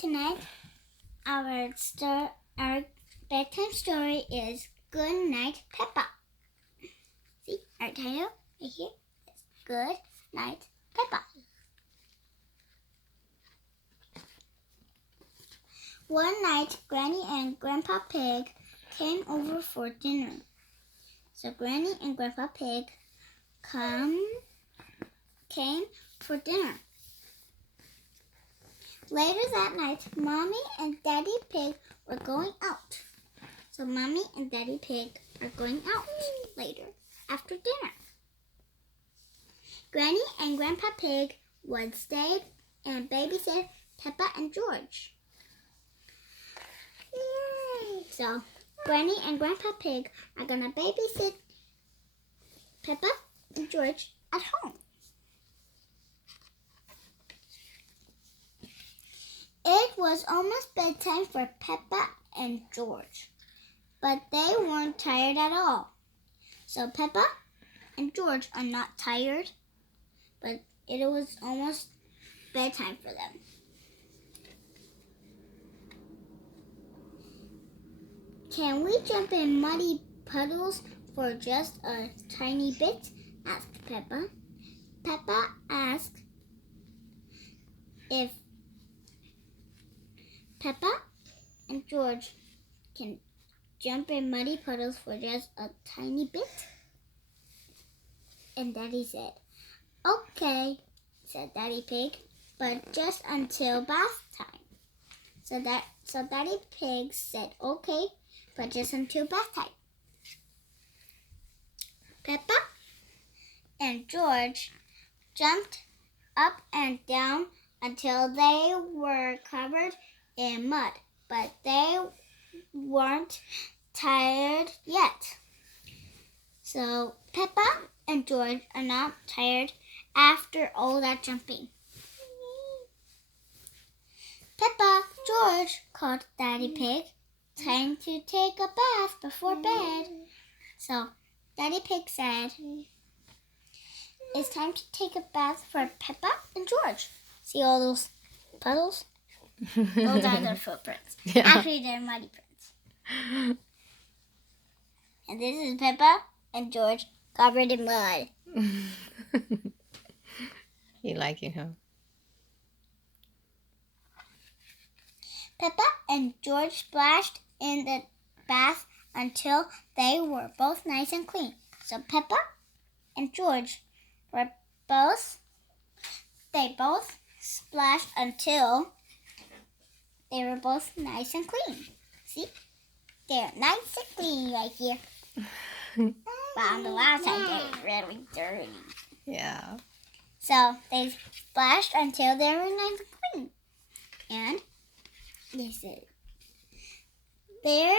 tonight our bedtime story is Good Night Peppa. See, our title right here is Good Night Peppa. One night, Granny and Grandpa Pig came over for dinner. So Granny and Grandpa Pig came for dinner. Later that night, Mommy and Daddy Pig were going out. So Mommy and Daddy Pig are going out later after dinner. Granny and Grandpa Pig would stay and babysit Peppa and George. Yay! So Granny and Grandpa Pig are gonna babysit Peppa and George at home. It was almost bedtime for Peppa and George, but they weren't tired at all. So Peppa and George are not tired, but it was almost bedtime for them. Can we jump in muddy puddles for just a tiny bit? Asked Peppa. Peppa asked if Peppa and George can jump in muddy puddles for just a tiny bit. And Daddy said, "Okay," said Daddy Pig, "but just until bath time." So Daddy Pig said, "Okay, but just until bath time." Peppa and George jumped up and down until they were covered in mud, but they weren't tired yet. So Peppa and George are not tired after all that jumping. "Peppa, George," called Daddy Pig, "time to take a bath before bed." So Daddy Pig said, "It's time to take a bath for Peppa and George." See all those puddles? Those are their footprints. Yeah. Actually, they're muddy prints. And this is Peppa and George covered in mud. You like it, huh? Peppa and George splashed in the bath until they were both nice and clean. So Peppa and George they both splashed until they were both nice and clean. See? They're nice and clean right here. But on the last side, they're really dirty. Yeah. So they splashed until they were nice and clean. And they said, there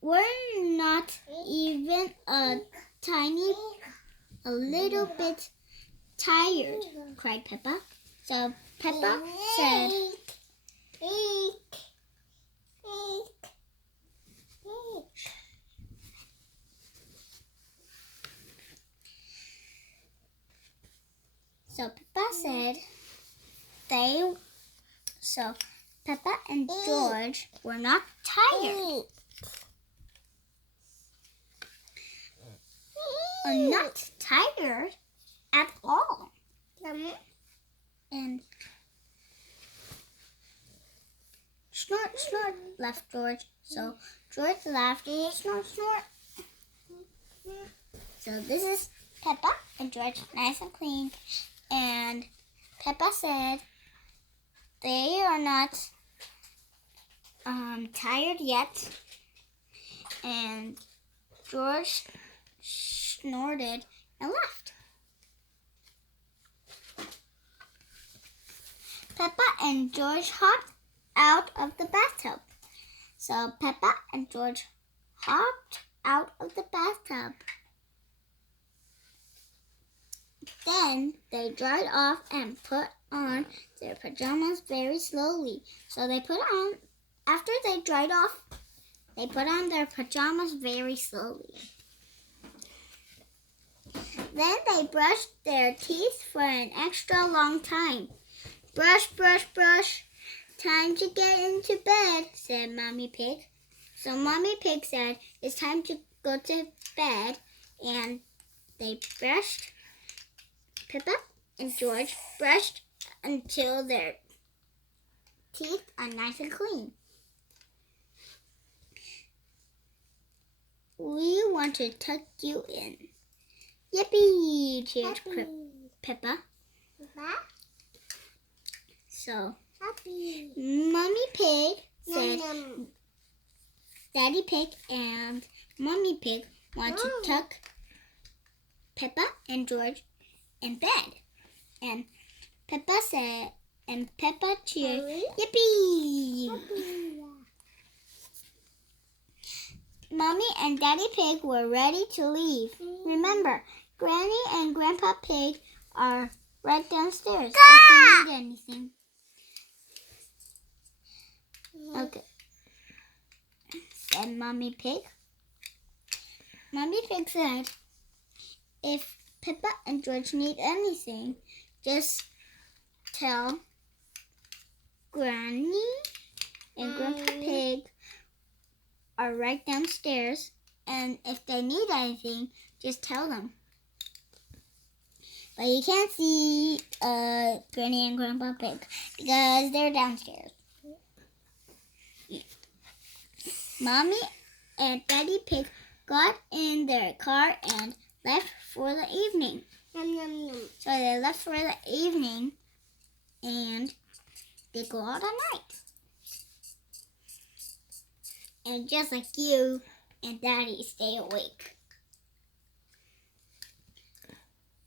were not even a little bit tired, cried Peppa. So Peppa said, Peppa and George were not tired. Are not tired at all. And snort, snort, laughed George. So George laughed, snort, snort. So this is Peppa and George, nice and clean. And Peppa said they are not tired yet. And George snorted and laughed. Peppa and George hopped out of the bathtub. So Peppa and George hopped out of the bathtub. Then they dried off and put on their pajamas very slowly. So after they dried off, they put on their pajamas very slowly. Then they brushed their teeth for an extra long time. Brush, brush, brush. time to get into bed, said Mommy Pig. So Mommy Pig said, it's time to go to bed, and they brushed. Peppa and George brushed until their teeth are nice and clean. We want to tuck you in. Yippee! Cheered Peppa. So, Mommy Pig said, Daddy Pig and Mommy Pig want to tuck Peppa and George in bed. And Peppa said, and Peppa cheered, yippee! Mommy and Daddy Pig were ready to leave. Remember, Granny and Grandpa Pig are right downstairs if you need anything. Okay, said Mommy Pig. Mommy Pig said, if Peppa and George need anything, just tell Granny and Grandpa Pig are right downstairs, and if they need anything, just tell them. But you can't see Granny and Grandpa Pig because they're downstairs. Mommy and Daddy Pig got in their car and left for the evening. So they left for the evening, and they go out at night. And just like you and Daddy stay awake.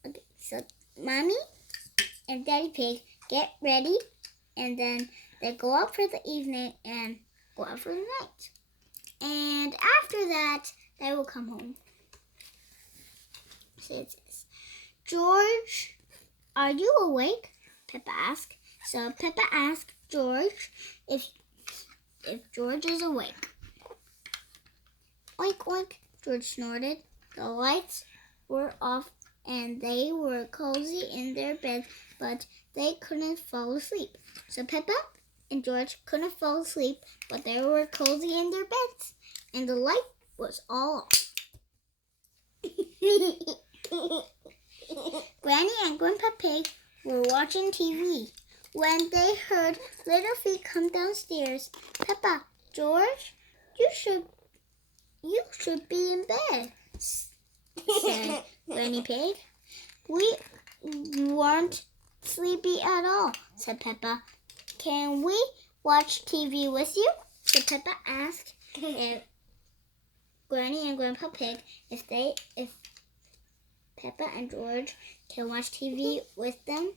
Okay, so Mommy and Daddy Pig get ready, and then they go out for the evening and go out for the night. And after that, they will come home. So it says, George, are you awake? Peppa asked. So Peppa asked George if George is awake. Oink, oink, George snorted. The lights were off and they were cozy in their beds, but they couldn't fall asleep. So Peppa and George couldn't fall asleep, but they were cozy in their beds, and the light was all off. Granny and Grandpa Pig were watching TV when they heard Little Feet come downstairs. Peppa, George, you should be in bed, said Granny Pig. We weren't sleepy at all, said Peppa. Can we watch TV with you? So Peppa asked if Granny and Grandpa Pig if Peppa and George can watch TV with them.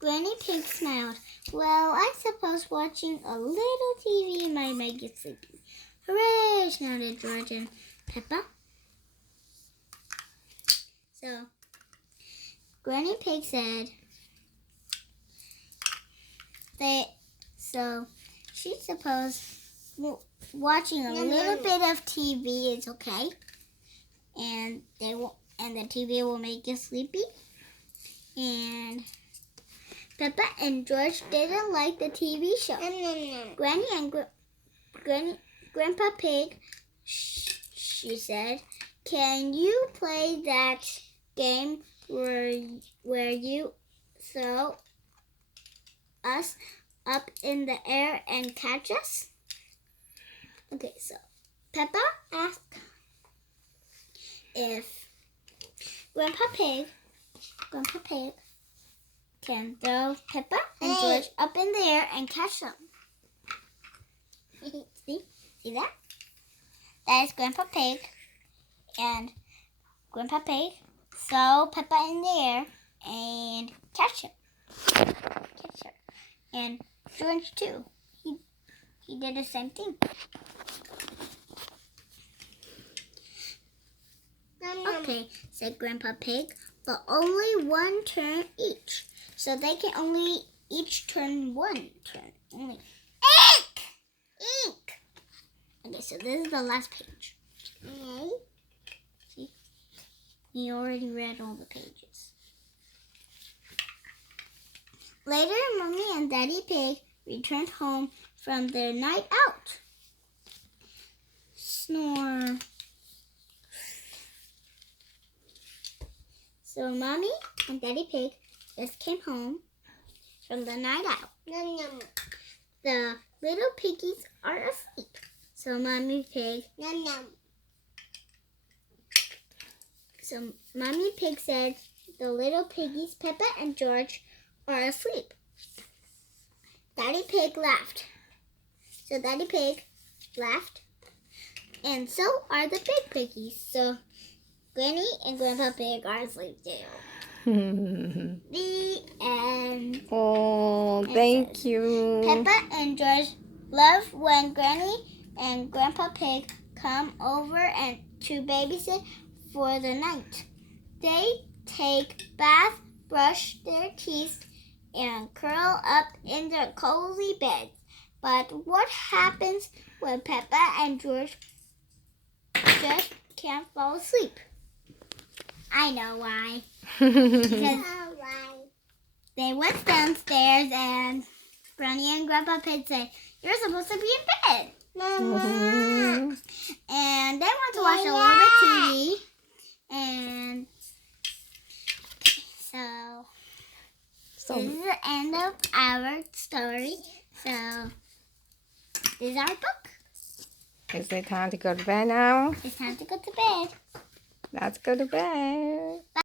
Granny Pig smiled. Well, I suppose watching a little TV might make you sleepy. Hooray! Shouted George and Peppa. So, Granny Pig said she supposed watching a little bit of TV is okay, and the TV will make you sleepy. And Peppa and George didn't like the TV show. Granny and Grandpa Pig, she said, can you play that game where you throw us up in the air and catch us? Okay, so Peppa asked if Grandpa Pig can throw Peppa and George up in the air and catch them. See that? That is Grandpa Pig and Grandpa Pig throw Peppa in the air and catch her. And George too. He did the same thing. Okay, said Grandpa Pig, but only one turn each. So they can only each turn one turn. Only. Ink! Okay, so this is the last page. Okay. See? You already read all the pages. Later, Mommy and Daddy Pig returned home from their night out. Snore. So Mommy and Daddy Pig just came home from the night out. Yum, yum. The little piggies are asleep. So Mommy Pig. Yum, yum. So Mommy Pig said the little piggies, Peppa and George, are asleep. Daddy Pig laughed. So Daddy Pig laughed. And so are the big piggies. So Granny and Grandpa Pig are asleep too. The end. Oh, thank you. Peppa and George love when Granny and Grandpa Pig come over and to babysit for the night. They take bath, brush their teeth, and curl up in their cozy beds. But what happens when Peppa and George just can't fall asleep? I know why. Because they went downstairs and Granny and Grandpa Pig said, "You're supposed to be in bed, Mama." And they want to watch a little bit TV. And so this is the end of our story. So this is our book. Is it time to go to bed now? It's time to go to bed. Let's go to bed.